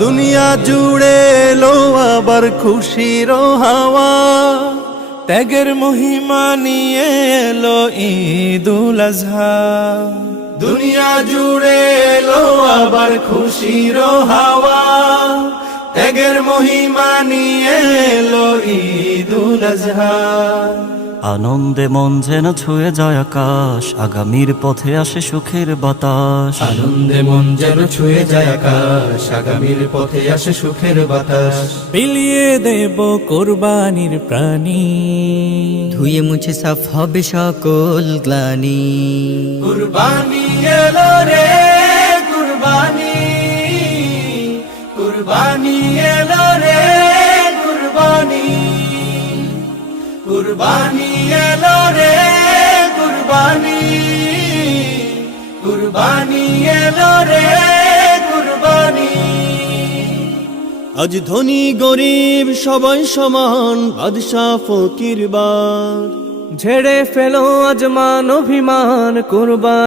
দুনিয়া জুড়ে এলো আবার খুশির হাওয়া, ত্যাগের মহিমা নিয়ে এলো ঈদুল আজহা। দুনিয়া জুড়ে এলো আবার খুশির হাওয়া, ত্যাগের মহিমা নিয়ে এলো ঈদুল আজহা। আনন্দে মন যেন ছুঁয়ে যায় আকাশ, আগামীর পথে আসে সুখের বাতাস। আনন্দে মন যেন ছুঁয়ে যায় আকাশ, আগামীর পথে আসে সুখের বাতাস। বিলিয়ে দেব কোরবানির প্রাণী, ধুয়ে মুছে সাফ হবে সকল গ্লানি। কুরবানি এলো রে কুরবানি, কুরবানি এলো রে কুরবানি, কুরবানি এলো রে কুরবানি, কুরবানি এলো রে কুরবানি। আজ ধনী গরিব সবাই সমান, বাদশা ফকির বাদ ঝেড়ে ফেলো আজ মান অভিমান, কুরবান